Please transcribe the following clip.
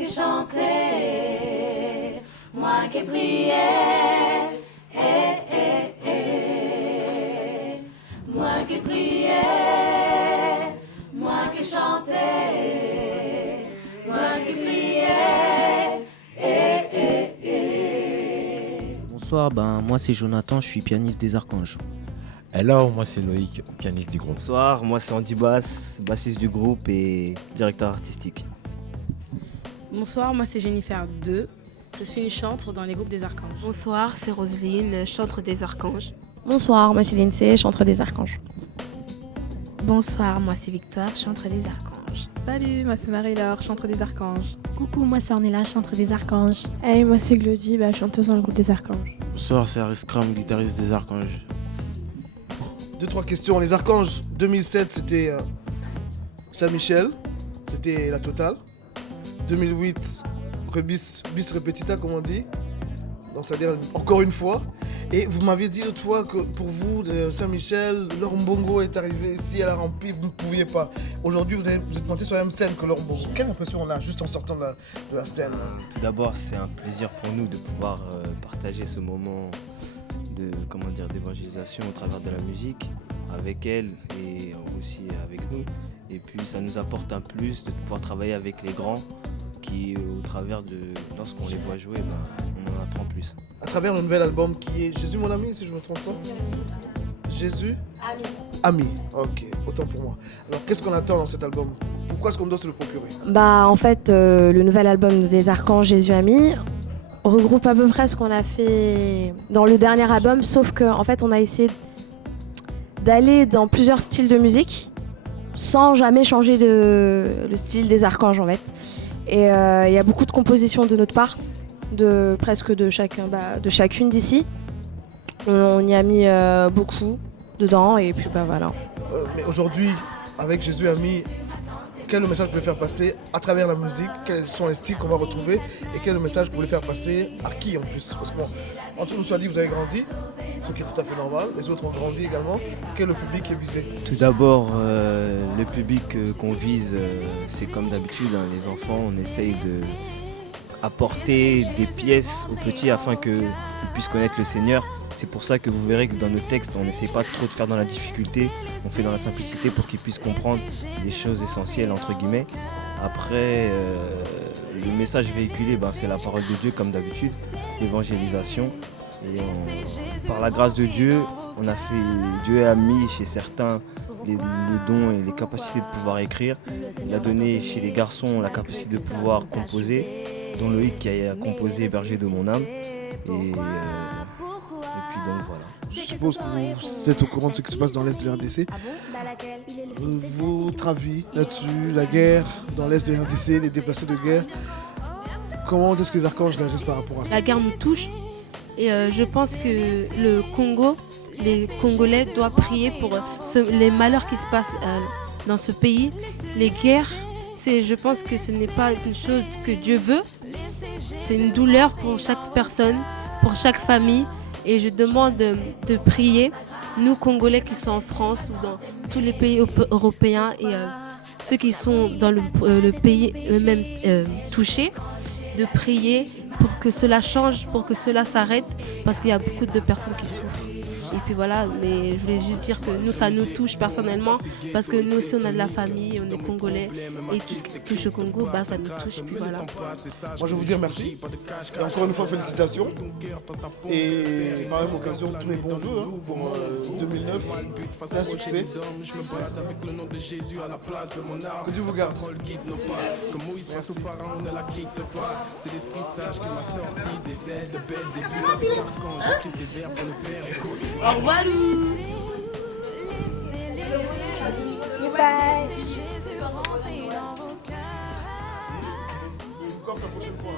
qui chantais, moi qui priais, moi qui priais, moi qui chantais, moi qui priais, Bonsoir, moi c'est Jonathan, je suis pianiste des Archanges. Alors, moi c'est Loïc, pianiste du groupe. Bonsoir, moi c'est Andy Bass, bassiste du groupe et directeur artistique. Bonsoir, moi c'est Jennifer 2. Je suis une chantre dans les groupes des Archanges. Bonsoir, c'est Roselyne, chantre des Archanges. Bonsoir, moi c'est Lindsay, chantre des Archanges. Bonsoir, moi c'est Victoire, chantre des Archanges. Salut, moi c'est Marie-Laure, chantre des Archanges. Coucou, moi c'est Ornella, chantre des Archanges. Hey, moi c'est Glody, chanteuse dans le groupe des Archanges. Bonsoir, c'est Harry Scrum, guitariste des Archanges. 2-3 questions. Les Archanges, 2007, c'était Saint-Michel, c'était la totale. 2008, bis repetita, comme on dit. Donc, c'est-à-dire encore une fois. Et vous m'aviez dit l'autre fois que pour vous, Saint-Michel, Laurent Bongo est arrivé ici à la remplie, vous ne pouviez pas. Aujourd'hui, vous êtes monté sur la même scène que Laurent Bongo. Quelle impression on a juste en sortant de la scène? Tout d'abord, c'est un plaisir pour nous de pouvoir partager ce moment d'évangélisation au travers de la musique avec elle et aussi avec nous. Et puis ça nous apporte un plus de pouvoir travailler avec les grands qui, au travers de lorsqu'on les voit jouer, on en apprend plus. À travers le nouvel album qui est Jésus mon ami, si je ne me trompe pas. Jésus Ami. Ok, autant pour moi. Alors qu'est-ce qu'on attend dans cet album? Pourquoi est-ce qu'on doit se le procurer? En fait, le nouvel album des Archanges, Jésus Ami, regroupe à peu près ce qu'on a fait dans le dernier album, sauf qu'en fait on a essayé d'aller dans plusieurs styles de musique sans jamais changer le style des Archanges en fait. Et il y a beaucoup de compositions de notre part, presque de chacune d'ici. On y a mis beaucoup dedans et puis voilà. Mais aujourd'hui, avec Jésus Ami, quel est le message que vous voulez faire passer à travers la musique? Quels sont les styles qu'on va retrouver? Et quel est le message que vous voulez faire passer à qui en plus? Parce qu'entre nous soit dit, vous avez grandi, ce qui est tout à fait normal. Les autres ont grandi également. Quel est le public qui est visé? Tout d'abord, le public qu'on vise, c'est comme d'habitude, les enfants. On essaye d'apporter des pièces aux petits afin qu'ils puissent connaître le Seigneur. C'est pour ça que vous verrez que dans nos textes, on n'essaie pas trop de faire dans la difficulté, on fait dans la simplicité pour qu'ils puissent comprendre des choses essentielles, entre guillemets. Après, le message véhiculé, c'est la parole de Dieu, comme d'habitude, l'évangélisation. Et par la grâce de Dieu, Dieu a mis chez certains le don et les capacités de pouvoir écrire. Il a donné chez les garçons la capacité de pouvoir composer, dont Loïc qui a composé Berger de mon âme. Et puis donc voilà. Je suppose que vous êtes au courant de ce qui se passe dans l'Est de l'RDC. Votre avis là-dessus, la guerre dans l'Est de l'RDC, les déplacés de guerre, comment est-ce que les Archanges réagissent par rapport à ça? La guerre nous touche et je pense que le Congo, les Congolais doivent prier pour les malheurs qui se passent dans ce pays. Les guerres, je pense que ce n'est pas une chose que Dieu veut. C'est une douleur pour chaque personne, pour chaque famille. Et je demande de prier, nous Congolais qui sont en France ou dans tous les pays européens et ceux qui sont dans le pays eux-mêmes touchés, de prier pour que cela change, pour que cela s'arrête, parce qu'il y a beaucoup de personnes qui souffrent. Et puis voilà, mais je voulais juste dire que nous, ça nous touche personnellement, parce que nous aussi, on a de la famille, on est Congolais, et tout ce qui touche au Congo, ça nous touche, et puis voilà. Moi, je vais vous dire merci, et encore une fois, félicitations, et par la même occasion, tous mes bons voeux pour 2009, un succès. Que Dieu vous garde. Au revoir. Bye. Encore la prochaine fois.